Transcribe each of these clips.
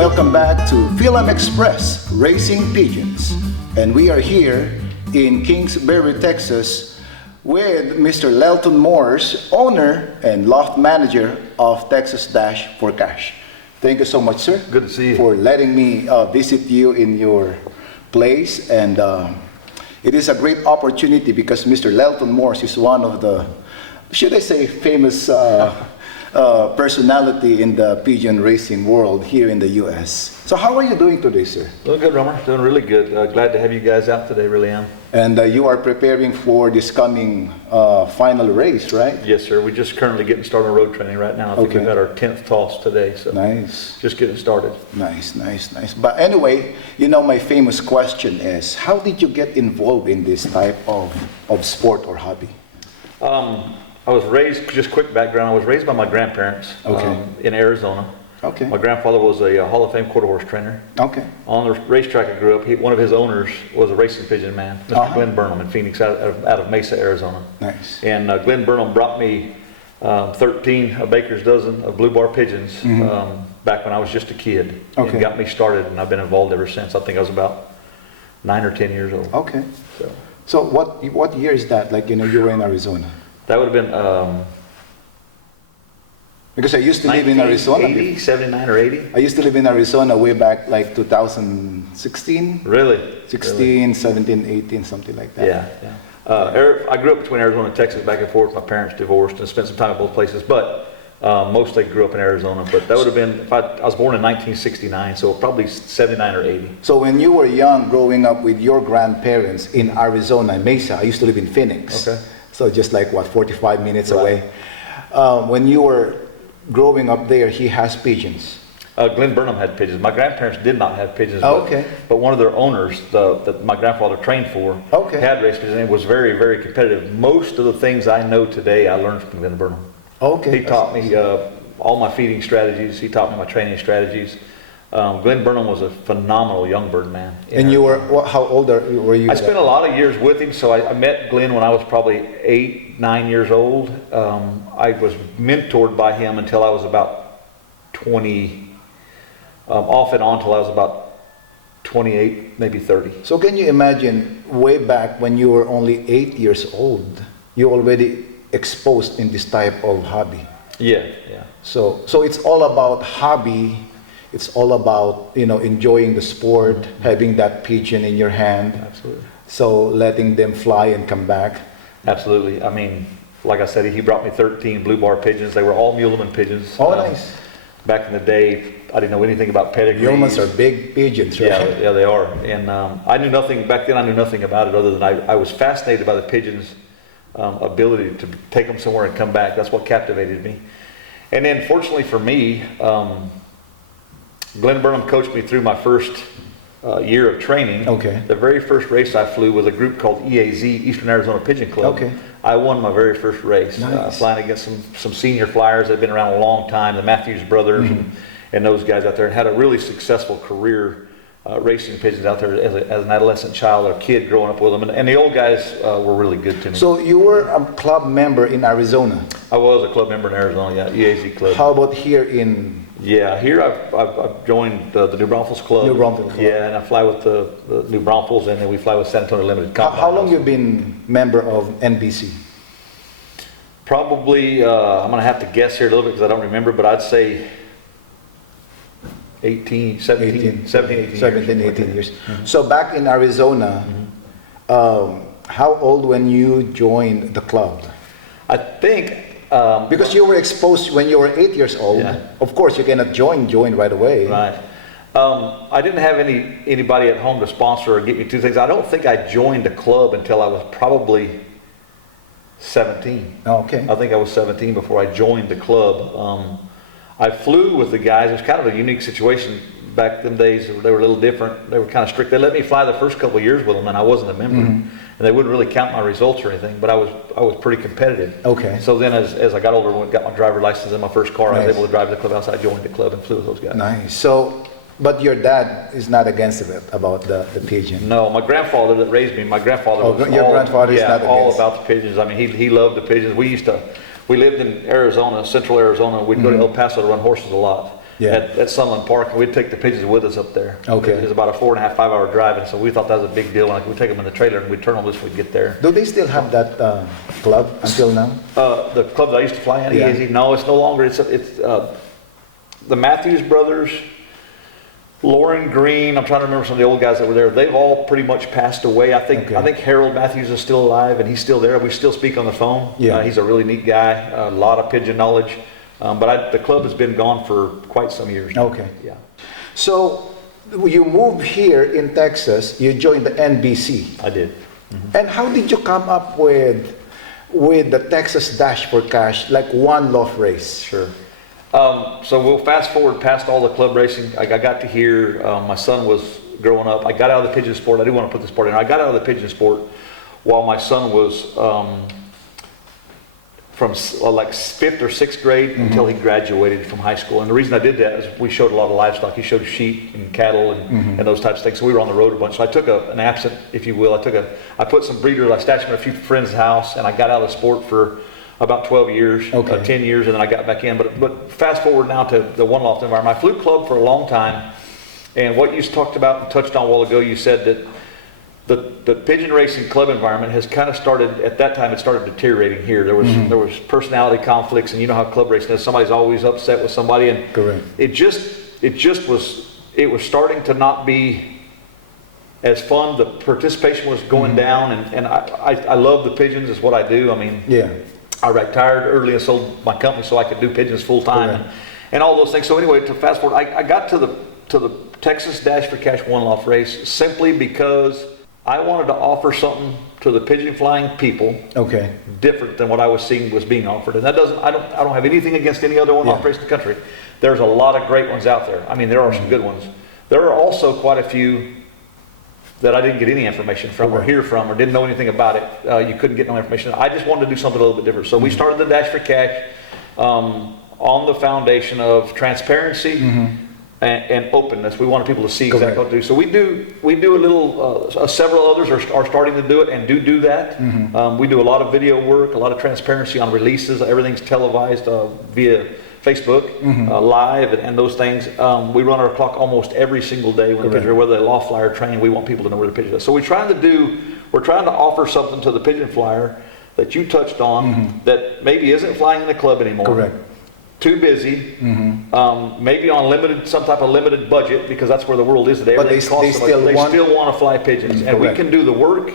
Welcome back to Film Express Racing Pigeons. And we are here in Kingsbury, Texas with Mr. Lelton Morse, owner and loft manager of Texas Dash for Cash. Thank you so much, sir. Good to see you. For letting me visit you in your place. And it is a great opportunity because Mr. Lelton Morse is one of the, should I say, famous personality in the pigeon racing world here in the U.S. So how are you doing today, sir? Doing good, Romer. Doing really good. Glad to have you guys out today, really am. And you are preparing for this coming final race, right? Yes, sir. We're just currently getting started on road training right now. I think we've got our 10th toss today, so nice. Just getting started. Nice. But anyway, you know, my famous question is, how did you get involved in this type of sport or hobby? I was raised, just quick background, I was raised by my grandparents in Arizona. Okay. My grandfather was a Hall of Fame quarter horse trainer. Okay. On the racetrack I grew up, one of his owners was a racing pigeon man, Mr. Glenn Burnham in Phoenix, out of Mesa, Arizona. Nice. And Glenn Burnham brought me 13 a baker's dozen of blue bar pigeons back when I was just a kid. Okay. And got me started, and I've been involved ever since. I think I was about 9 or 10 years old. Okay. So what year is that? Like, you know, you were in Arizona? That would have been because I used to live in Arizona. 80, 79 or 80. I used to live in Arizona way back like 2016. Really? 16, 17, 18, something like that. Yeah. I grew up between Arizona and Texas, back and forth. My parents divorced and spent some time at both places, but mostly grew up in Arizona. But that would have been, I was born in 1969, so probably 79 or 80. So when you were young, growing up with your grandparents in Arizona, Mesa, I used to live in Phoenix. Okay. So just like, 45 minutes away. When you were growing up there, he has pigeons. Glenn Burnham had pigeons. My grandparents did not have pigeons, but one of their owners that my grandfather trained for had race pigeons and was very, very competitive. Most of the things I know today, I learned from Glenn Burnham. Okay. He taught me all my feeding strategies. He taught me my training strategies. Glenn Burnham was a phenomenal young bird man. And you were, how old were you? I spent a lot of years with him, so I met Glenn when I was probably 8, 9 years old. I was mentored by him until I was about 20, off and on till I was about 28, maybe 30. So can you imagine, way back when you were only 8 years old, you already exposed in this type of hobby? Yeah. So it's all about hobby. It's all about, you know, enjoying the sport, having that pigeon in your hand. Absolutely. So letting them fly and come back. Absolutely. I mean, like I said, he brought me 13 blue bar pigeons. They were all Muleman pigeons. Oh, nice. Back in the day, I didn't know anything about pedigrees. Mulemans are big pigeons, right? Yeah, they are. And I knew nothing, back then I knew nothing about it other than I was fascinated by the pigeons' ability to take them somewhere and come back. That's what captivated me. And then fortunately for me, Glenn Burnham coached me through my first year of training. Okay. The very first race I flew with a group called EAZ, Eastern Arizona Pigeon Club. Okay. I won my very first race, Nice. flying against some senior flyers that had been around a long time, the Matthews brothers and those guys out there, and had a really successful career racing pigeons out there as an adolescent child or kid growing up with them. And the old guys were really good to me. So you were a club member in Arizona? I was a club member in Arizona, yeah, EAZ club. How about here in... Yeah, here I've joined the New Braunfels Club. New Braunfels Club. Yeah, and I fly with the New Braunfels, and then we fly with San Antonio Limited. How long have you been member of NBC? Probably, I'm going to have to guess here a little bit because I don't remember, but I'd say 17, 18 years. So back in Arizona, how old when you joined the club? I think... because you were exposed when you were 8 years old. Yeah. Of course, you cannot join right away. Right. I didn't have anybody at home to sponsor or get me two things. I don't think I joined the club until I was probably 17. Okay. I think I was 17 before I joined the club. I flew with the guys. It was kind of a unique situation back in them days. They were a little different. They were kind of strict. They let me fly the first couple of years with them, and I wasn't a member. And they wouldn't really count my results or anything, but I was pretty competitive. Okay. So then as I got older and got my driver's license in my first car, Nice. I was able to drive to the clubhouse. I joined the club and flew with those guys. Nice. So, but your dad is not against it about the pigeon? No, my grandfather that raised me, was your grandfather is not all against. about the pigeons. I mean, he loved the pigeons. We lived in Arizona, central Arizona. We'd go to El Paso to run horses a lot. at Sunland Park, and we'd take the pigeons with us up there. Okay. It was about a 4.5, 5 hour drive, and so we thought that was a big deal. Like we'd take them in the trailer and we'd turn them loose when we'd get there. Do they still have that club until now? The club that I used to fly in, Easy. No, it's no longer. It's the Matthews brothers, Lauren Green. I'm trying to remember some of the old guys that were there. They've all pretty much passed away. I think Harold Matthews is still alive and he's still there. We still speak on the phone. Yeah. He's a really neat guy. A lot of pigeon knowledge. But the club has been gone for quite some years now. Okay. Yeah. So you moved here in Texas. You joined the NBC. I did. Mm-hmm. And how did you come up with the Texas Dash for Cash, like one Loft race? Sure. So we'll fast forward past all the club racing. I got to hear my son was growing up. I got out of the pigeon sport. I didn't want to put the sport in. I got out of the pigeon sport while my son was from like 5th or 6th grade until he graduated from high school. And the reason I did that is we showed a lot of livestock. He showed sheep and cattle and those types of things. So we were on the road a bunch. So I took an absent, if you will. I put some breeders. I stashed them at a few friends' house, and I got out of the sport for about 12 years, 10 years, and then I got back in. But fast forward now to the One Loft environment. I flew club for a long time, and what you talked about and touched on a while ago, you said that the pigeon racing club environment has kind of started, at that time it started deteriorating here. There was personality conflicts, and you know how club racing is. Somebody's always upset with somebody, and it was starting to not be as fun. The participation was going down, and I love the pigeons. Is what I do. I mean, I retired early and sold my company so I could do pigeons full time and all those things. So anyway, to fast forward, I got to the Texas Dash for Cash One Loft race simply because I wanted to offer something to the pigeon flying people different than what I was seeing was being offered. And that I don't have anything against any other one off race in the country. There's a lot of great ones out there. I mean, there are some good ones. There are also quite a few that I didn't get any information from or hear from or didn't know anything about it. You couldn't get no information. I just wanted to do something a little bit different. So we started the Dash for Cash on the foundation of transparency and openness. We wanted people to see exactly what to do. So we do a little, several others are starting to do it and do that. We do a lot of video work, a lot of transparency on releases. Everything's televised via Facebook, live, and those things. We run our clock almost every single day when the pigeon, whether they loft fly or train, we want people to know where the pigeon is. So we're trying to offer something to the pigeon flyer that you touched on that maybe isn't flying in the club anymore. Too busy, maybe on some type of limited budget, because that's where the world is today. But they still want to fly pigeons, and we can do the work,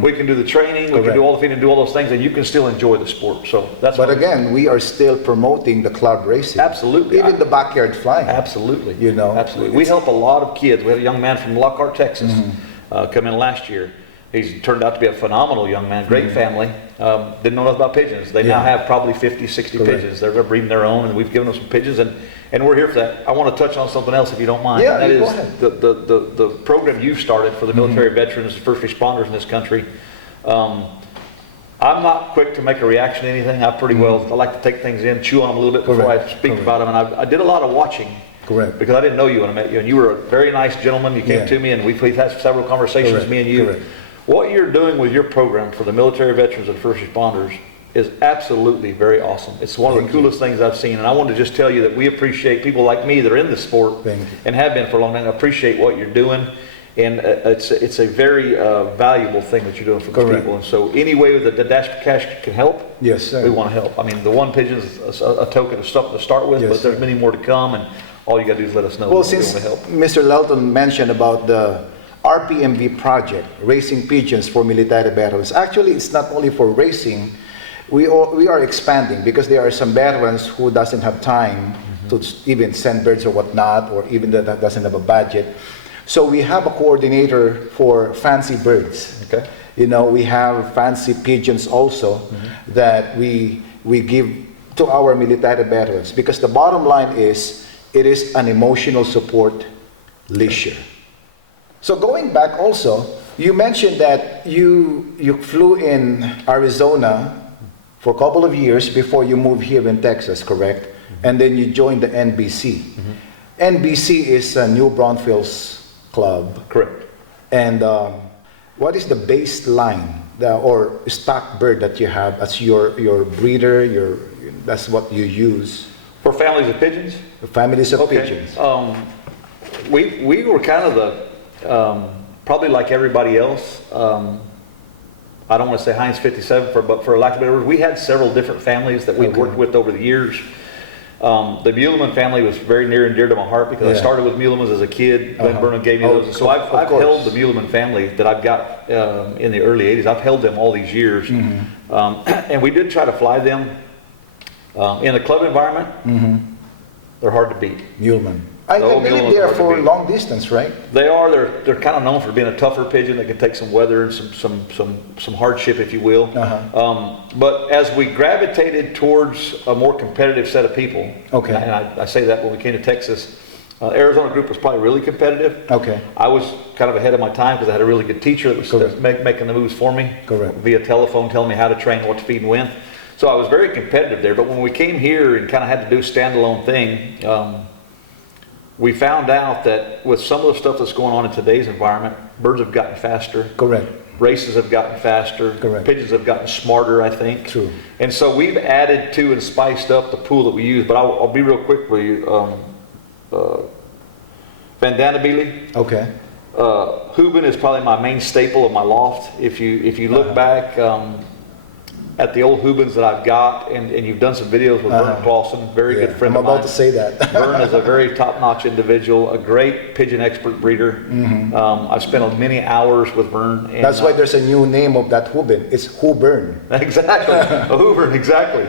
we can do the training, we can do all the feeding, do all those things, and you can still enjoy the sport. So that's. But again, we are still promoting the club racing. Absolutely, even the backyard flying. Absolutely, absolutely. We help a lot of kids. We had a young man from Lockhart, Texas, come in last year. He's turned out to be a phenomenal young man, great family. Didn't know nothing about pigeons. They now have probably 50, 60 pigeons. They're breeding their own, and we've given them some pigeons, and we're here for that. I want to touch on something else, if you don't mind. Yeah, that go is ahead. The program you've started for the military veterans, first responders in this country. I'm not quick to make a reaction to anything. I like to take things in, chew on them a little bit before I speak about them. And I did a lot of watching. Because I didn't know you when I met you, and you were a very nice gentleman. You came to me, and we've had several conversations, me and you. What you're doing with your program for the military veterans and first responders is absolutely very awesome. It's one of the coolest things I've seen, and I want to just tell you that we appreciate people like me that are in the sport and have been for a long time. Appreciate what you're doing, and it's a very valuable thing that you're doing for the people. And so any way that the Dash for Cash can help, we want to help. I mean, the one pigeon is a token of stuff to start with, but there's many more to come, and all you got to do is let us know. Well, since Mr. Lelton mentioned about the RPMV project, Racing Pigeons for Military Veterans. Actually, it's not only for racing. We are expanding because there are some veterans who doesn't have time to even send birds or whatnot, or even that doesn't have a budget. So we have a coordinator for fancy birds. We have fancy pigeons also that we give to our military veterans, because the bottom line is it is an emotional support leisure. So going back also, you mentioned that you flew in Arizona for a couple of years before you moved here in Texas, correct? And then you joined the NBC. NBC is a New Braunfels club. Correct. And what is the baseline or stock bird that you have as your breeder? That's what you use for families of pigeons? families of Okay. pigeons. We were kind of the, probably like everybody else. I don't want to say Heinz 57, but for lack of a better word, we had several different families that we worked with over the years. The Muleman family was very near and dear to my heart because I started with Mulemans as a kid. Glenn Burnham gave me those. So I've held the Muleman family that I've got in the early 80s. I've held them all these years. And we did try to fly them in the club environment. They're hard to beat. Muleman. I believe they are for long distance, right? They are. They're kind of known for being a tougher pigeon that can take some weather and some hardship, if you will. But as we gravitated towards a more competitive set of people, and I say that when we came to Texas, Arizona group was probably really competitive. I was kind of ahead of my time because I had a really good teacher that was making the moves for me via telephone, telling me how to train, what to feed and when. So I was very competitive there. But when we came here and kind of had to do a standalone thing, we found out that with some of the stuff that's going on in today's environment, birds have gotten faster. Races have gotten faster. Pigeons have gotten smarter, I think. True. And so we've added to and spiced up the pool that we use. But I'll be real quick for you. Bandana Bealie. Hubin is probably my main staple of my loft. If you look back at the old Hubins that I've got, and you've done some videos with Vern Clausen, very good friend of mine. I'm about to say that. Vern is a very top-notch individual, a great pigeon expert breeder. I've spent many hours with Vern. And, that's why there's a new name of that Hubin. It's Hubern. Exactly, a Hubern, exactly.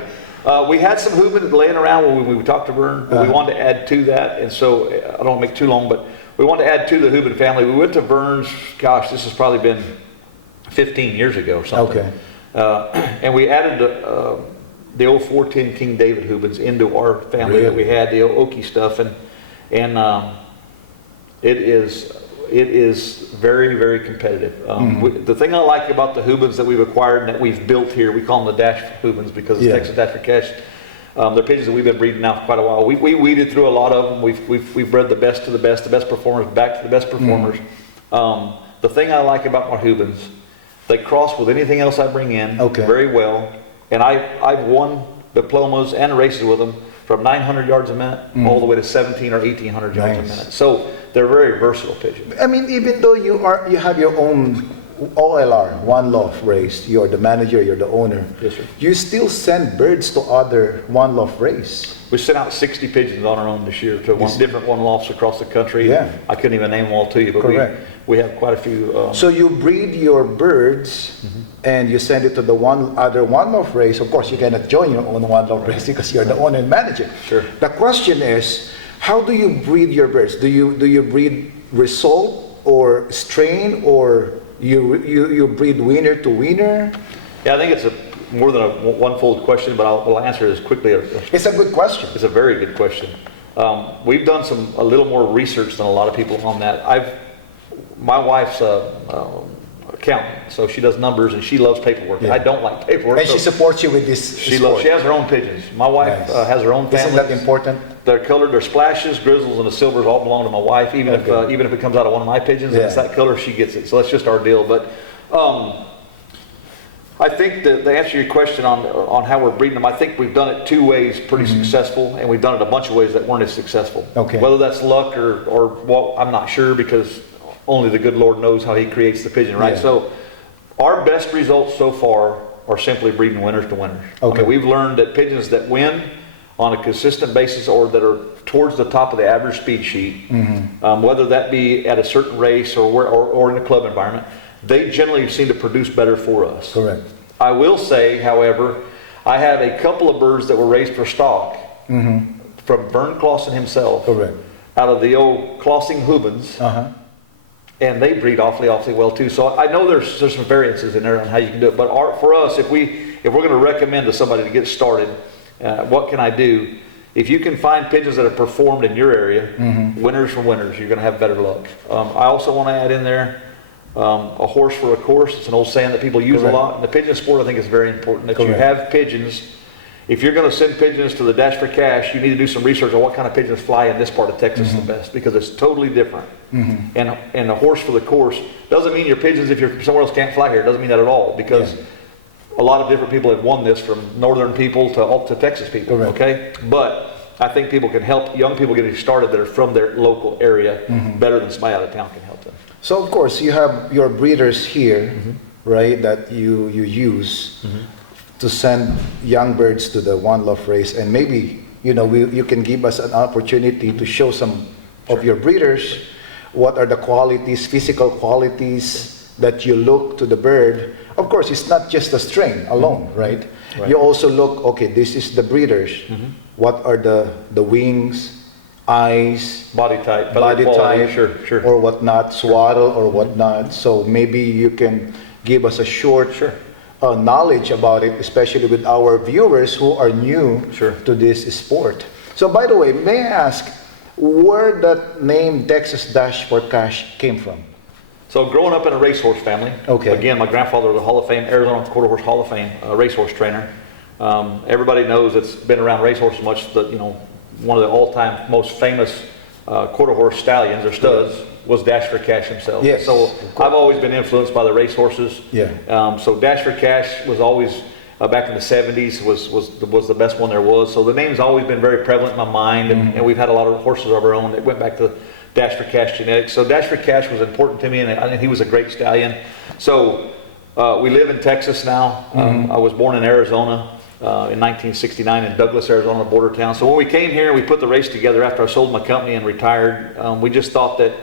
We had some Hubin laying around when we talked to Vern, but we wanted to add to that, and so I don't want to make it too long, but we wanted to add to the Hubin family. We went to Vern's, gosh, this has probably been 15 years ago or something. And we added the old 410 King David Hubins into our family that we had, the Okie stuff, and it is very, very competitive. The thing I like about the Hubins that we've acquired and that we've built here, we call them the Dash Hubins because it's Texas Dash for Cash. They're pigeons that we've been breeding now for quite a while. We weeded through a lot of them. We've bred the best to the best performers back to the best performers. The thing I like about my Hubins, they cross with anything else I bring in very well, and I've won diplomas and races with them from 900 yards a minute all the way to 17 or 1800 yards a minute. So they're very versatile pigeons. I mean, even though you have your own OLR, One Loft race, you're the manager, you're the owner. Yes, sir. You still send birds to other One Loft race. We sent out 60 pigeons on our own this year to different One Lofts across the country. I couldn't even name them all to you, but we have quite a few. So you breed your birds and you send it to the other One Loft race. Of course, you cannot join your own One Loft race because you're the owner and manager. The question is, how do you breed your birds? Do you breed result or strain, or you breed winner to winner? Yeah, I think it's more than a one-fold question, but I'll answer it as quickly as... It's a good question. It's a very good question. We've done a little more research than a lot of people on that. My wife's accountant, so she does numbers and she loves paperwork. I don't like paperwork. And she supports you with this. She has her own pigeons. My wife has her own family. Isn't that important? They're colored. Their splashes, grizzles, and the silvers all belong to my wife. Even if it comes out of one of my pigeons and it's that color, she gets it. So that's just our deal. But I think the answer to your question on how we're breeding them, I think we've done it two ways pretty successful, and we've done it a bunch of ways that weren't as successful. Whether that's luck or what, I'm not sure, because only the good Lord knows how He creates the pigeon, right? So our best results so far are simply breeding winners to winners. We've learned that pigeons that win on a consistent basis or that are towards the top of the average speed sheet, whether that be at a certain race or in a club environment, they generally seem to produce better for us. I will say, however, I have a couple of birds that were raised for stock from Vern Clausen himself, out of the old Clausing Hubins, and they breed awfully well too. So I know there's some variances in there on how you can do it. But for us, if we're going to recommend to somebody to get started, what can I do? If you can find pigeons that have performed in your area, winners from winners, you're going to have better luck. I also want to add in there a horse for a course. It's an old saying that people use a lot. In the pigeon sport, I think it's very important that you have pigeons. If you're going to send pigeons to the Dash for Cash, you need to do some research on what kind of pigeons fly in this part of Texas the best, because it's totally different. And a horse for the course doesn't mean your pigeons, if you're somewhere else, can't fly here. It doesn't mean that at all, because a lot of different people have won this, from northern people to Texas people. But I think people can help young people getting started that are from their local area better than somebody out of town can help them. So of course you have your breeders here, right? That you use to send young birds to the One Love race, and maybe you can give us an opportunity to show some of your breeders. What are the qualities, physical qualities that you look to the bird? Of course, it's not just the strain alone, right? You also look, okay, this is the breeders. What are the wings, eyes, body type, sure, or whatnot, swaddle or whatnot. So maybe you can give us a short knowledge about it, especially with our viewers who are new to this sport. So by the way, may I ask where that name Texas Dash for Cash came from? So growing up in a racehorse family, again, my grandfather was a Hall of Fame, Arizona Quarter Horse Hall of Fame racehorse trainer. Everybody knows it's been around racehorses much that, one of the all-time most famous quarter horse stallions or studs was Dash for Cash himself. Yes, so I've always been influenced by the racehorses. So Dash for Cash was always, back in the 70s, was the best one there was. So the name's always been very prevalent in my mind, and we've had a lot of horses of our own that went back to Dash for Cash genetics. So Dash for Cash was important to me, and he was a great stallion. So we live in Texas now. I was born in Arizona in 1969 in Douglas, Arizona, a border town. So when we came here, we put the race together after I sold my company and retired. We just thought that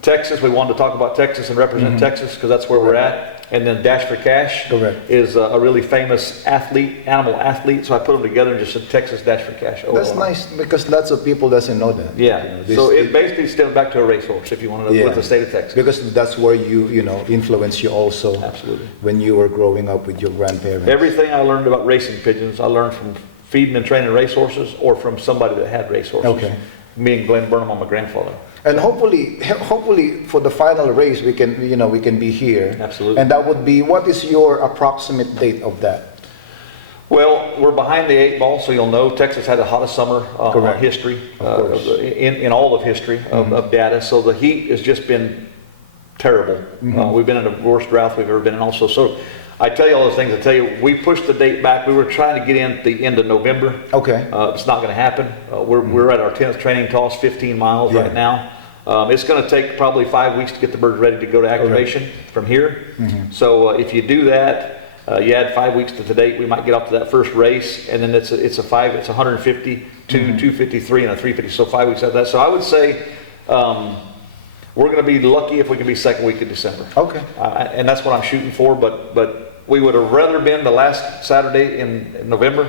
Texas, we wanted to talk about Texas and represent Texas because that's where we're at. And then Dash for Cash is a really famous animal athlete. So I put them together and just said Texas Dash for Cash. That's nice because lots of people doesn't know that. So it basically stems back to a racehorse, if you want to, with the state of Texas. Because that's where you influence you also. Absolutely. When you were growing up with your grandparents. Everything I learned about racing pigeons, I learned from feeding and training racehorses or from somebody that had racehorses. Me and Glenn Burnham, my grandfather. And hopefully for the final race we can be here. Absolutely. And that would be, what is your approximate date of that? Well, we're behind the 8 ball, so you'll know Texas had the hottest summer in history, in all of history of data. So the heat has just been terrible. We've been in the worst drought we've ever been in also. So I tell you all those things. I tell you, we pushed the date back. We were trying to get in at the end of November. It's not going to happen. We're at our 10th training toss, 15 miles right now. It's going to take probably 5 weeks to get the birds ready to go to activation from here. So if you do that, you add 5 weeks to the date, we might get up to that first race, and then it's 150, 253, and a 350. So 5 weeks after that. So I would say we're going to be lucky if we can be second week of December. And that's what I'm shooting for. But we would have rather been the last Saturday in November.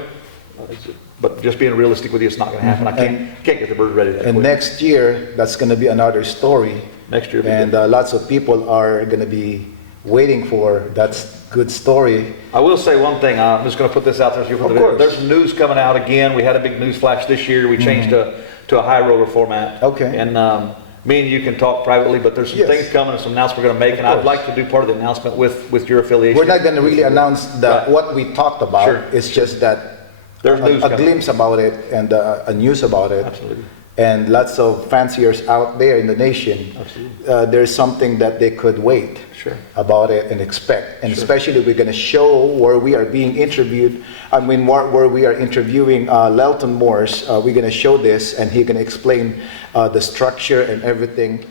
But just being realistic with you, it's not going to happen. I can't get the bird ready that quick. Next year, that's going to be another story. Next year, and lots of people are going to be waiting for that good story. I will say one thing. I'm just going to put this out there. Of course. There's news coming out again. We had a big news flash this year. We changed to a high roller format. And me and you can talk privately, but there's some things coming and some announcements we're going to make, and I'd like to do part of the announcement with your affiliation. We're not going to really announce what we talked about. It's just that there's a glimpse about it and a news about it. Absolutely. And lots of fanciers out there in the nation. Absolutely. There's something that they could wait about it and expect. And especially we're going to show where we are being interviewed. I mean, where we are interviewing Lelton Morse. We're going to show this, and he's going to explain the structure and everything.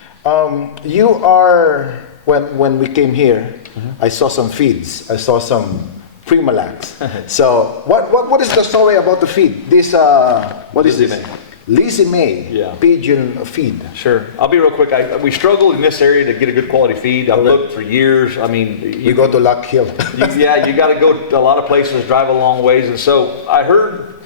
You are, when we came here, I saw some feeds. I saw some Primalax. So what is the story about the feed? This what is this? Lizzie May pigeon feed. Sure. I'll be real quick. We struggled in this area to get a good quality feed. I've looked for years. I mean, you go to Lock Hill. You got to go to a lot of places, drive a long ways. And so I heard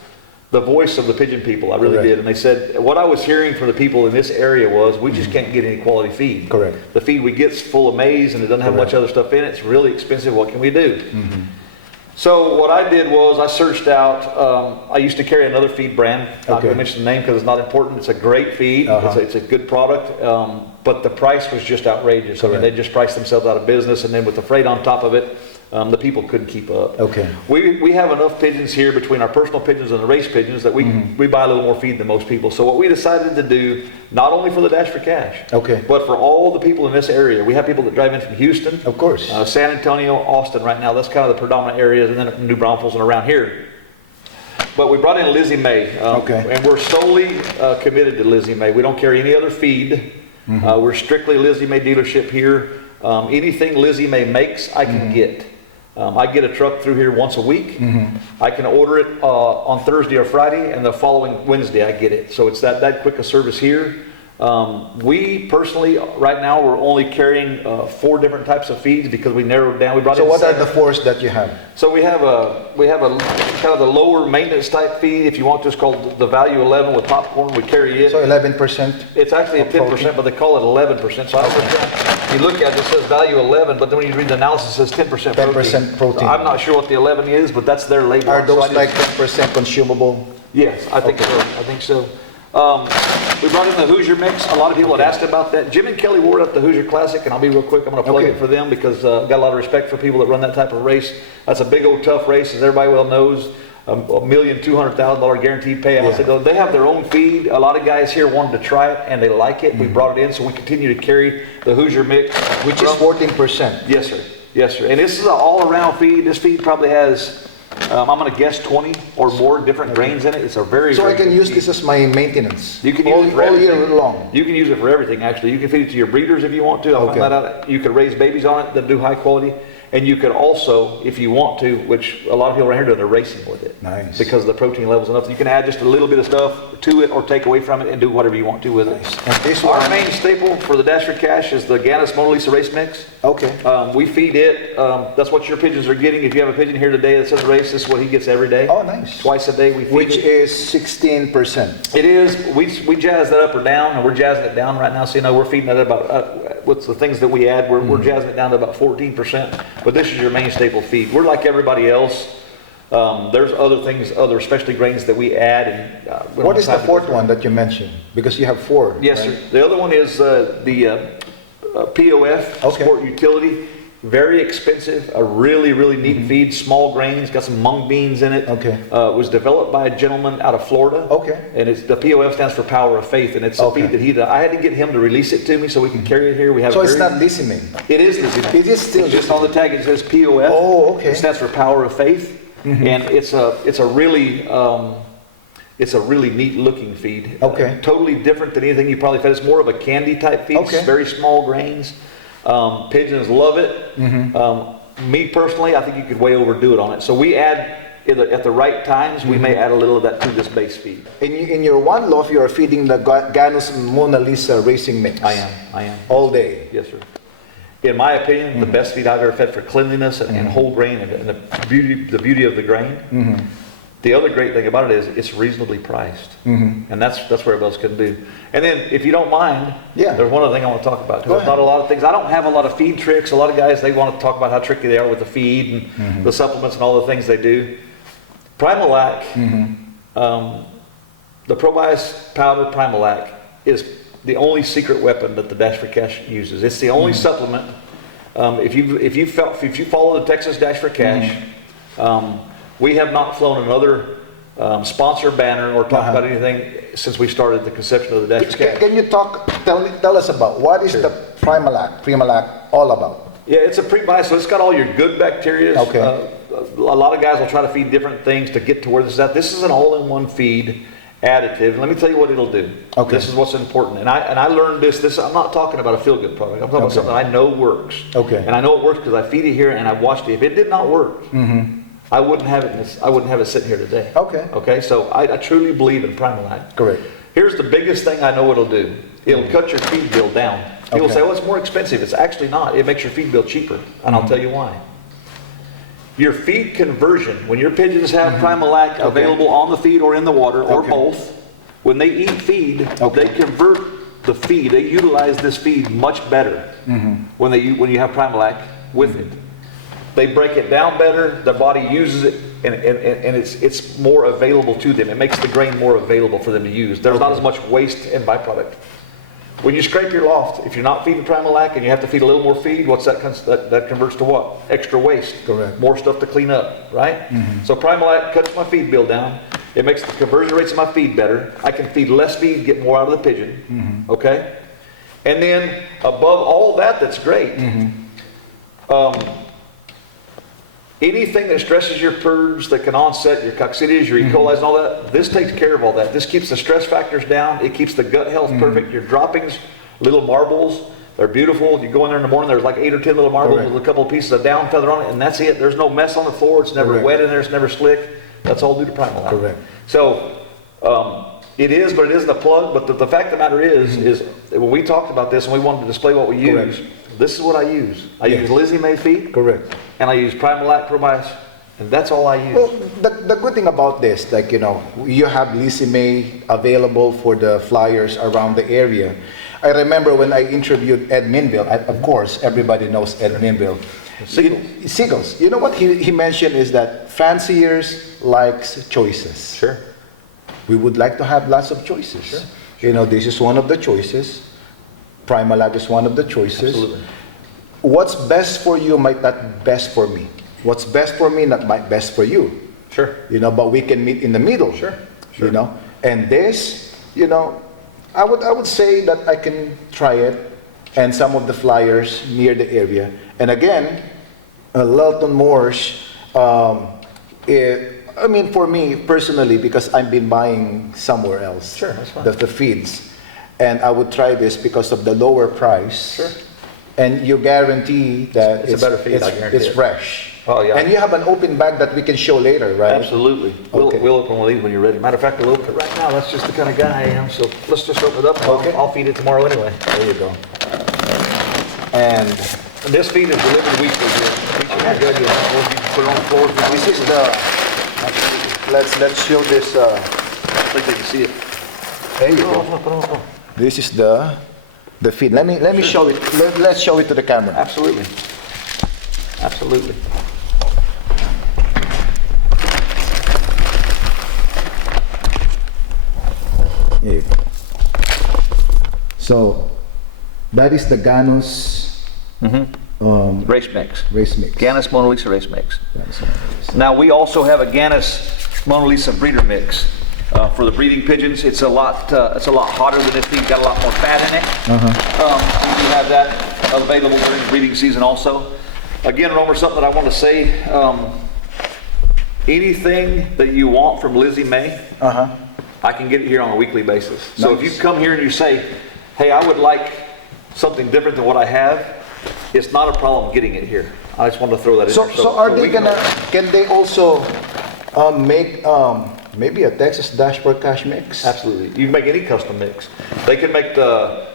the voice of the pigeon people. I really did. And they said, what I was hearing from the people in this area was, we just can't get any quality feed. The feed we get is full of maize, and it doesn't have much other stuff in it. It's really expensive. What can we do? So what I did was I searched out, I used to carry another feed brand. Not going to mention the name because it's not important. It's a great feed. It's a good product. But the price was just outrageous. I mean, they just priced themselves out of business. And then with the freight on top of it, the people couldn't keep up. We have enough pigeons here between our personal pigeons and the race pigeons that we buy a little more feed than most people. So what we decided to do, not only for the Dash for Cash, but for all the people in this area. We have people that drive in from Houston, San Antonio, Austin right now. That's kind of the predominant areas, and then New Braunfels and around here. But we brought in Lizzie May, Okay. and we're solely committed to Lizzie May. We don't carry any other feed. We're strictly Lizzie May dealership here. Anything Lizzie May makes, I can get. I get a truck through here once a week. I can order it on Thursday or Friday, and the following Wednesday I get it. So it's that quick a service here. We personally, right now, we're only carrying 4 different types of feeds because we narrowed down. We brought So in what are 7. the 4s that you have? So we have a kind of the lower maintenance type feed, if you want to, it's called the Value 11 with popcorn. We carry it. So 11%? It's actually a 10%, but they call it 11%. So I you look at it, it says Value 11, but then when you read the analysis, it says 10% protein. 10% protein. So I'm not sure what the 11 is, but that's their label. Are those So like 10% consumable? Yes, I think so. I think so. We brought in the Hoosier mix. A lot of people had asked about that. Jim and Kelly wore it at the Hoosier Classic, and I'll be real quick. I'm going to plug it for them because I've got a lot of respect for people that run that type of race. That's a big old tough race, as everybody well knows. $1,200,000 guaranteed payout. So they have their own feed. A lot of guys here wanted to try it, and they like it. We brought it in, so we continue to carry the Hoosier mix, which is 14%. Yes, sir. Yes, sir. And this is an all-around feed. This feed probably has, I'm going to guess 20 or more different grains in it. It's a very, So I can use this as my maintenance. You can use it for all year long. You can use it for everything, actually. You can feed it to your breeders if you want to. I found that out. You could raise babies on it that do high quality. And you could also, if you want to, which a lot of people around here do, they're racing with it. Nice. Because the protein levels enough. You can add just a little bit of stuff to it or take away from it and do whatever you want to with it. And this Our main staple for the Dash for Cash is the Ganis Mona Lisa Race Mix. Okay. We feed it. That's what your pigeons are getting. If you have a pigeon here today that says race, this is what he gets every day. Oh, nice. Twice a day we feed Which it. is 16%. It is. We jazz that up or down, and we're jazzing it down right now. So, we're feeding it about, what's the things that we add, we're jazzing it down to about 14%. But this is your main staple feed. We're like everybody else. There's other things, other specialty grains that we add. And what is the 4th one that you mentioned? Because you have 4. Yes, right? sir. The other one is the POF, Sport Utility. Very expensive, a really, really neat feed, small grains, got some mung beans in it. Okay. It was developed by a gentleman out of Florida. Okay. And the POF stands for Power of Faith, and it's a feed that I had to get him to release it to me so we can carry it here. We have so it's not Dissiming? It is Dissiming. It is still just on the tag it says POF. Oh, okay. It stands for Power of Faith, and it's a really neat looking feed. Okay. Totally different than anything you probably fed. It's more of a candy type feed. Okay. It's very small grains. Pigeons love it. Me personally, I think you could way overdo it on it. So we add, at the right times, we may add a little of that to this base feed. In your one loft, you are feeding the Ganis Mona Lisa Racing Mix. I am. All day. Yes, sir. In my opinion, the best feed I've ever fed for cleanliness and whole grain and the beauty of the grain. The other great thing about it is it's reasonably priced, and that's where everybody else can do. And then, if you don't mind, there's one other thing I want to talk about. There's not a lot of things. I don't have a lot of feed tricks. A lot of guys, they want to talk about how tricky they are with the feed and the supplements and all the things they do. Primalac, the ProBios powder Primalac is the only secret weapon that the Dash for Cash uses. It's the only supplement. If you follow the Texas Dash for Cash. We have not flown another sponsor banner or talked about anything since we started the conception of the Dash for Cash. Can you tell us about what is the Primalac all about? Yeah, it's a pre-buy, so it's got all your good bacteria. Okay. A lot of guys will try to feed different things to get to where this is at. This is an all-in-one feed additive. Let me tell you what it'll do. Okay. This is what's important. And I learned this. I'm not talking about a feel-good product. I'm talking about something I know works. Okay. And I know it works because I feed it here and I've watched it. If it did not work, I wouldn't have it sitting here today. Okay. Okay. So I truly believe in Primalac. Correct. Here's the biggest thing I know it'll do. It'll cut your feed bill down. People say, "Oh, it's more expensive." It's actually not. It makes your feed bill cheaper, and I'll tell you why. Your feed conversion, when your pigeons have Primalac available on the feed or in the water or both, when they eat feed, they convert the feed. They utilize this feed much better when you have Primalac with it. They break it down better. Their body uses it, and it's more available to them. It makes the grain more available for them to use. There's not as much waste and byproduct. When you scrape your loft, if you're not feeding Primalac and you have to feed a little more feed, what's that converts to what? Extra waste. Correct. More stuff to clean up, right? So Primalac cuts my feed bill down. It makes the conversion rates of my feed better. I can feed less feed, get more out of the pigeon. Okay? And then above all that, that's great. anything that stresses your purge, that can onset your coccidias, your E. coli, and all that, this takes care of all that. This keeps the stress factors down. It keeps the gut health perfect. Your droppings, little marbles, they're beautiful. You go in there in the morning, there's like 8 or 10 little marbles with a couple of pieces of down feather on it, and that's it. There's no mess on the floor. It's never wet in there. It's never slick. That's all due to Primalac. Correct. So it is, but it isn't a plug. But the fact of the matter is when we talked about this and we wanted to display what we use, this is what I use. I use Lizzie May feed. Correct. And I use Primalac Probios, and that's all I use. Well, the good thing about this, like, you know, you have Lizzie May available for the flyers around the area. I remember when I interviewed Ed Minville, of course, everybody knows Ed Minville. Seagulls. You know what he mentioned is that fanciers likes choices. Sure. We would like to have lots of choices. Sure. You know, this is one of the choices. Primalac is one of the choices. Absolutely. What's best for you might not be best for me. What's best for me not might best for you. Sure. You know, but we can meet in the middle. Sure. You know, and this, you know, I would say that I can try it, and some of the flyers near the area. And again, Lelton Morse. I mean, for me personally, because I've been buying somewhere else. Sure, that's fine. The feeds, and I would try this because of the lower price. Sure. And you guarantee that It's a better feed, I guarantee it's it. fresh. Oh, yeah. And you have an open bag that we can show later, right? Absolutely. Okay. We'll open one of these when you're ready. Matter of fact, we'll open it right now. That's just the kind of guy I am. So let's just open it up. And Okay. I'll feed it tomorrow anyway. There you go. And And this feed is delivered weekly here. Feature good. You can put it on the floor. this is the. Let's show this. I think they can see it. There you go. This is the feed. Let me show it. Let's show it to the camera. Absolutely. Absolutely. Here you go. So that is the Ganus Race mix. race mix. Ganus Mona Lisa race mix. Ganus race. Now we also have a Ganus Mona Lisa breeder mix for the breeding pigeons. It's a lot hotter than this feed. Got a lot more fat in it. We do have that available during breeding season also. Again, Romer, something that I want to say. Anything that you want from Lizzie May, I can get it here on a weekly basis. So if you come here and you say, hey, I would like something different than what I have, it's not a problem getting it here. I just wanted to throw that in there. So are they gonna? Can they also make maybe a Texas dashboard cash mix? Absolutely. You can make any custom mix. They can make the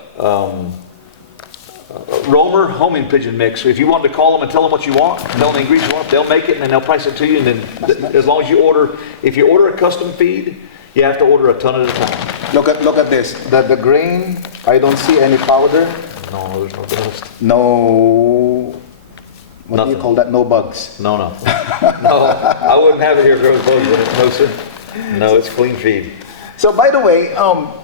Romer homing pigeon mix. If you wanted to call them and tell them what you want, tell them the ingredients you want, they'll make it and then they'll price it to you. And then as long as you order, if you order a custom feed, you have to order a ton at a time. Look at this. The grain. I don't see any powder. No, there's no dust. No. What do you Nothing. call that? No bugs. No. No, I wouldn't have it here if there was bugs in it. No, sir. No, it's clean feed. So by the way,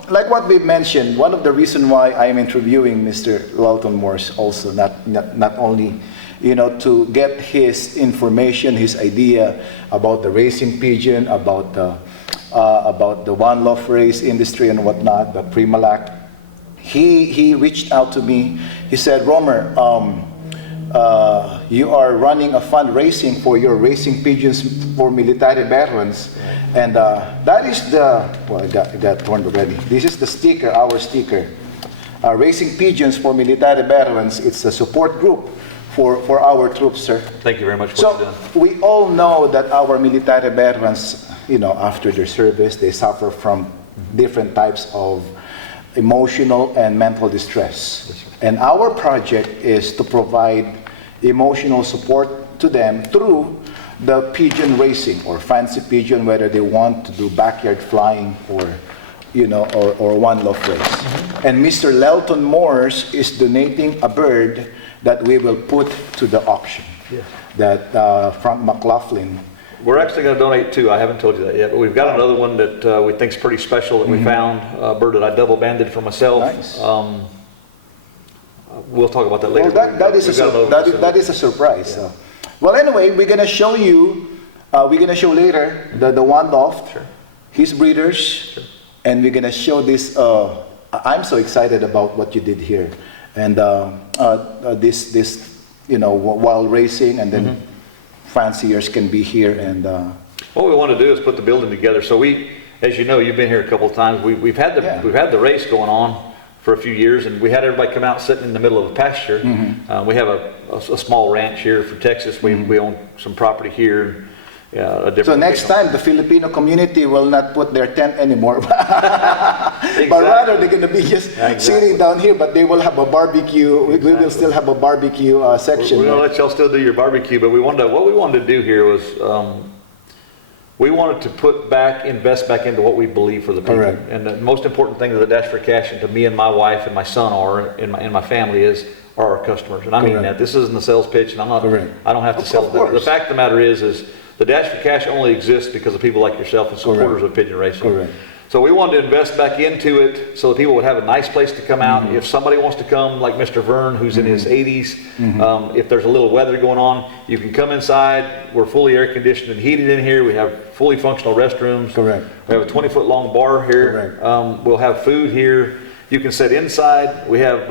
like what we mentioned, one of the reasons why I am interviewing Mr. Lelton Morse also, not only, you know, to get his information, his idea about the racing pigeon, about the one Loft race industry and whatnot, the Primalac. He reached out to me. He said, Romer, you are running a fundraising for your racing pigeons for military veterans. And that is the, well, I got torn already. This is the sticker, our sticker. Racing Pigeons for Military Veterans. It's a support group for our troops, sir. Thank you very much for what you've done. So we all know that our military veterans, you know, after their service, they suffer from different types of emotional and mental distress. And our project is to provide emotional support to them through the pigeon racing or fancy pigeon, whether they want to do backyard flying or, you know, or one Loft race. And Mr. Lelton Morse is donating a bird that we will put to the auction. Yes. That Frank McLaughlin. We're actually going to donate two. I haven't told you that yet, but we've got another one that we think is pretty special that we found, a bird that I double banded for myself. Nice. We'll talk about that later. Well, that is a surprise. Yeah. So. Well, anyway, we're going to show you, we're going to show later the one Loft, Sure. his breeders, Sure. and we're going to show this. I'm so excited about what you did here. And this, you know, while racing, and then fanciers can be here and What we want to do is put the building together. So we, as you know, you've been here a couple of times. We've had the race going on for a few years, and we had everybody come out sitting in the middle of a pasture. We have a small ranch here for Texas. We own some property here. So next time the Filipino community will not put their tent anymore, but rather they're going to be just sitting down here, but they will have a barbecue. We will still have a barbecue section. We're going to let y'all still do your barbecue, but what we wanted to do here was we wanted to invest back into what we believe for the people. Correct. And the most important thing to the Dash for Cash and to me and my wife and my son and my family are our customers. And I mean that. This isn't a sales pitch, and I don't have to sell it. The fact of the matter is the Dash for Cash only exists because of people like yourself and supporters of Pigeon Racing. Correct. So we wanted to invest back into it so that people would have a nice place to come out. If somebody wants to come, like Mr. Vern, who's in his 80s, if there's a little weather going on, you can come inside. We're fully air conditioned and heated in here. We have fully functional restrooms. Correct. We have a 20-foot long bar here. Correct. We'll have food here. You can sit inside. We have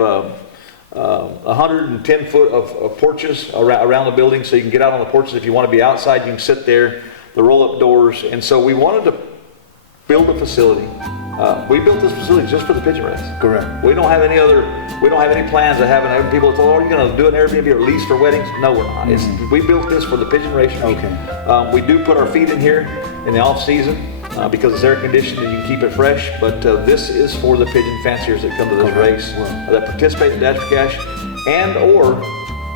110 foot of porches around the building, so you can get out on the porches. If you want to be outside, you can sit there. The roll-up doors. And so we wanted to build a facility. We built this facility just for the pigeon race. Correct. We don't have any plans of having people that are you going to do an Airbnb or lease for weddings? No, we're not. We built this for the pigeon racers. Okay. We do put our feet in here in the off season because it's air conditioned and you can keep it fresh. But this is for the pigeon fanciers that come to this race, that participate in Dash for Cash, and or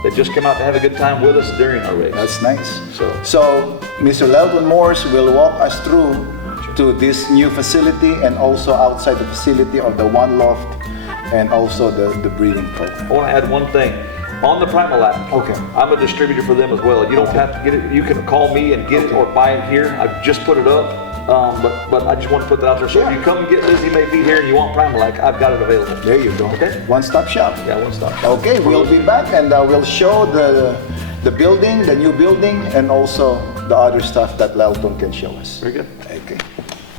that just come out to have a good time with us during our race. That's nice. So Mr. Lelton Morse will walk us through to this new facility and also outside the facility of the One Loft and also the breeding program. I want to add one thing. On the Primal app, okay, I'm a distributor for them as well. You don't have to get it. You can call me and get it or buy it here. I've just put it up, but I just want to put that out there. So if you come and get Lizzie Maybe here and you want Primal, I've got it available. There you go. Okay. One-stop shop. Yeah, one-stop shop. Okay, we'll be back and we'll show the building, the new building, and also the other stuff that Lelton can show us. Very good. Okay.